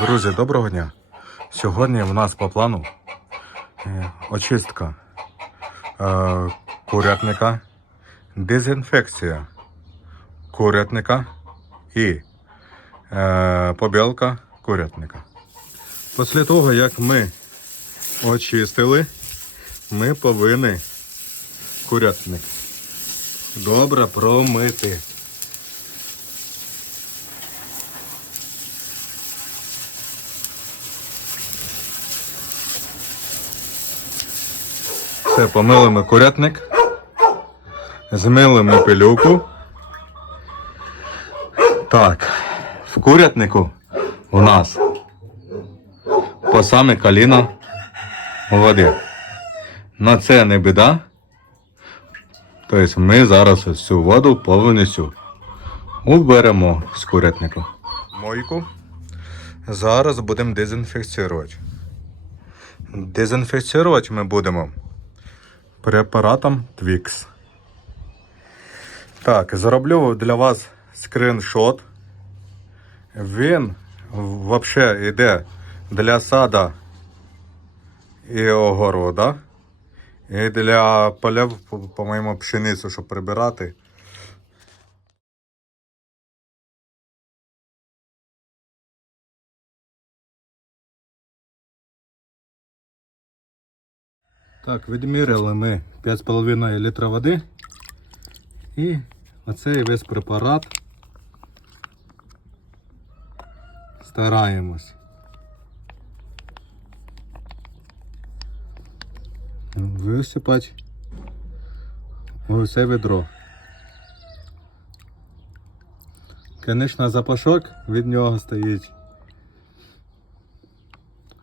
Друзі, доброго дня. Сьогодні в нас по плану е, очистка е, курятника, дезінфекція курятника і е, побілка курятника. Після того, як ми очистили, ми повинні курятник добре промити. Все, помили ми курятник. Змили ми пилюку. Так, в курятнику у нас по саме коліна води. Но це не біда. Тобто ми зараз цю воду повністю уберемо з курятника. Мойку. Зараз будемо дезінфекцірувати. Дезінфекцірувати ми будемо препаратом Twix. Так, зроблю для вас скріншот. Він взагалі йде для сада і огорода. І для поля, по-моєму, пшеницю, щоб прибирати. Так, відміряли ми 5,5 літра води. І оцей весь препарат стараємось. Висипати у це відро. Звісно, запашок від нього стоїть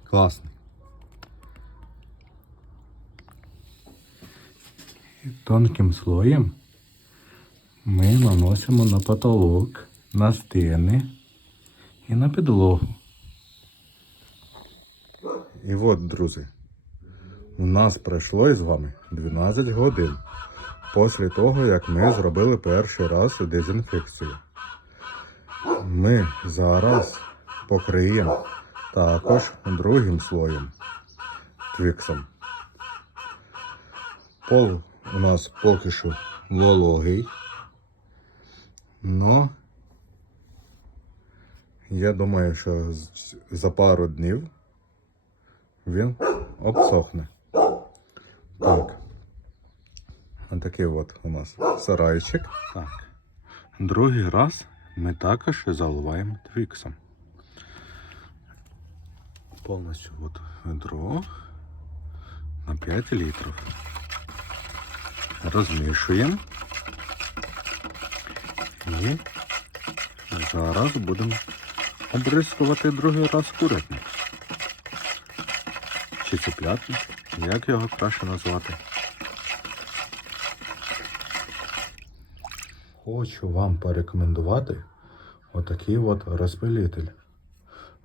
класний. І тонким слоєм ми наносимо на потолок, на стіни і на підлогу. І от, друзі, у нас пройшло із вами 12 годин після того, як ми зробили перший раз дезінфекцію. Ми зараз покриємо також другим слоєм твіксом. Пол у нас поки що вологий. Но я думаю, що за пару днів він обсохне. Так. Отакий от у нас сарайчик. Так. Другий раз ми також заливаємо твіксом. Повністю от ведро на 5 літрів. Розмішуємо. І зараз будемо обрискувати другий раз курятник. Чи цеплятник, як його краще назвати. Хочу вам порекомендувати отакий от розпилитель.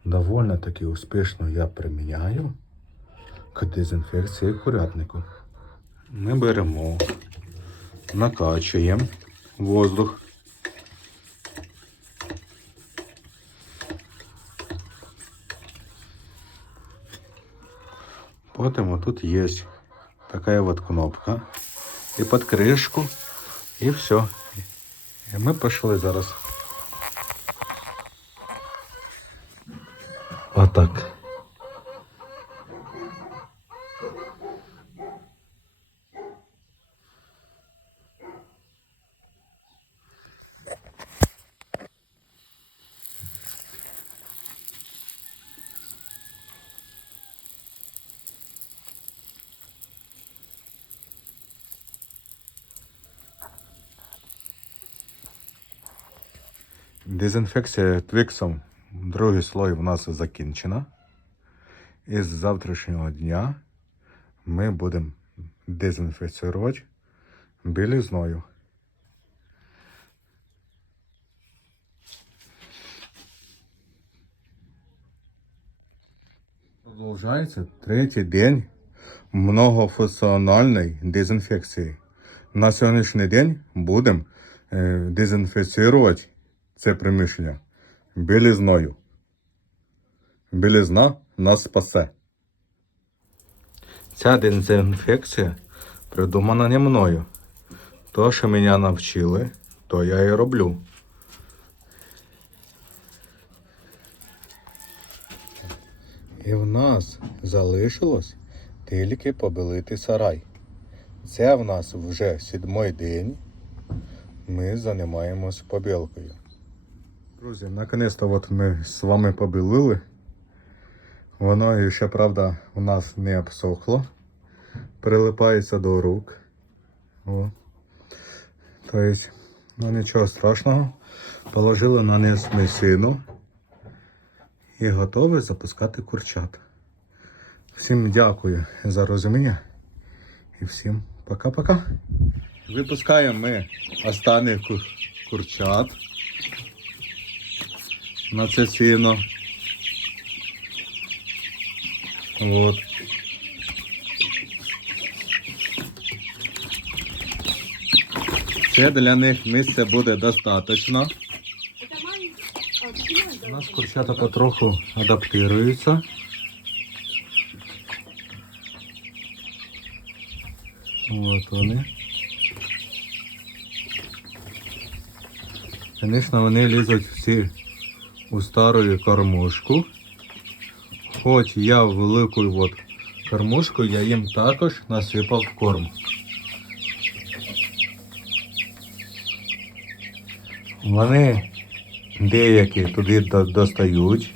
Довольно таки успішно я приміняю к дезінфекції курятнику. Ми беремо, накачуємо воздух. Потім тут є така вот кнопка. І під кришку, і все. І ми пішли зараз. Отак. Дезінфекція твіксом, другий слой в нас закінчена. І з завтрашнього дня ми будемо дезінфекціювати білізною. Продовжується третій день многофункціональної дезінфекції. На сьогоднішній день будемо е, дезінфіцірувати це приміщення білізною. Білізна нас спасе. Ця дезінфекція придумана не мною. То, що мене навчили, то я і роблю. І в нас залишилось тільки побелити сарай. Це в нас вже сідмий день. Ми займаємось побілкою. Друзі, наконець-то от ми з вами побілили. Воно ще, правда, у нас не обсохло. Прилипається до рук. Тобто, ну нічого страшного. Положили на низ місину і готові запускати курчат. Всім дякую за розуміння і всім пока-пока. Випускаємо ми останніх кур- курчат на це сіно. От. Це для них місця буде достатньо. У нас курчата потроху адаптуються. Вот вони. Звісно, вони лізуть всі у стару кормушку. Хоч я велику от кормушку, я їм також насипав корм. Вони деякі туди достають,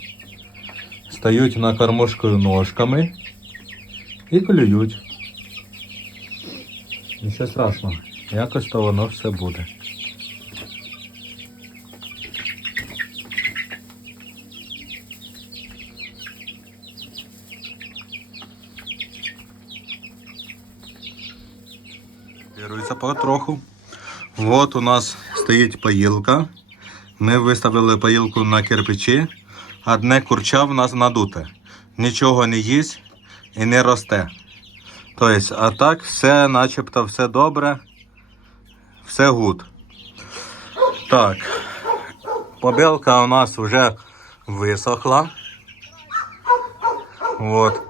стають на кормушку ножками і клюють. Нічого страшного, якось то воно все буде. Вірується потроху. От у нас стоїть поїлка. Ми виставили поїлку на кирпичі. Одне курча в нас надуте. Нічого не їсть і не росте. Тобто, а так все начебто все добре. Все гуд. Так. Побілка у нас вже висохла. От.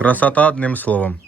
Красота одним словом.